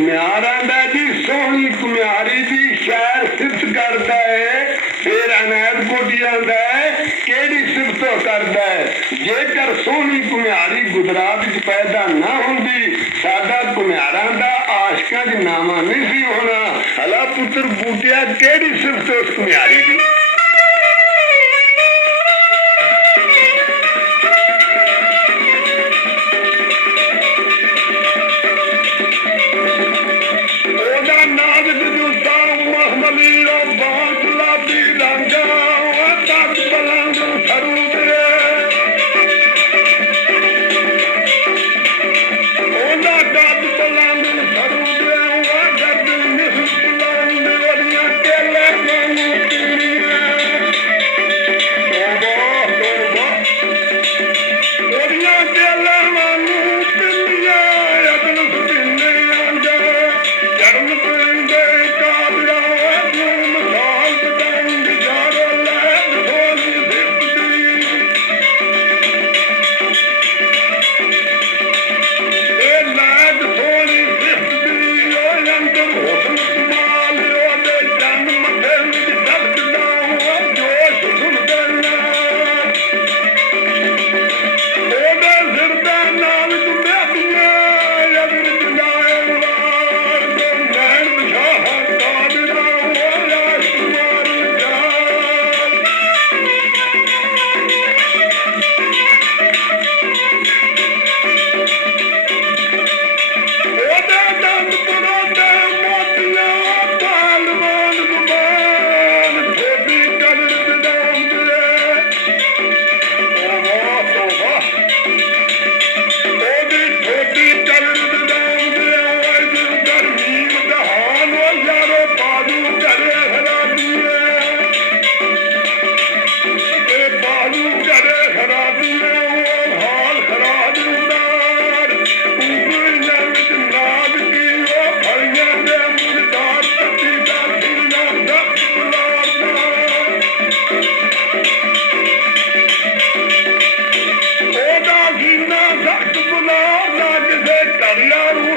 ਘੁਮਿਆਰ ਆਂਦਾ ਜੀ, ਸੋਹਣੀ ਘੁਮਿਆਰੀ ਦੀ ਸ਼ਾਇਰ ਸਿਫਤ ਕਰਦਾ ਹੈ ਫਿਰ ਅਨੈਤ ਕੋਟੀ ਆਂਦਾ ਹੈ ਕਿਹੜੀ ਸਿਫਤ ਕਰਦਾ ਹੈ ਜੇਕਰ ਸੋਹਣੀ ਘੁਮਿਆਰੀ ਗੁਜਰਾਤ ਵਿੱਚ ਪੈਦਾ ਨਾ ਹੁੰਦੀ, ਸਾਡਾ ਘੁਮਿਆਰਾਂ ਦਾ ਆਸ਼ਕਾਂ ਦੇ ਨਾਮਾ ਨਹੀਂ ਸੀ ਹੋਣਾ। ਹਲਾ ਪੁੱਤਰ ਬੂਟਿਆ, ਕਿਹੜੀ ਸਿਫਤ ਉਸ ਘੁਮਿਆਰੀ ਦੀ? I love you.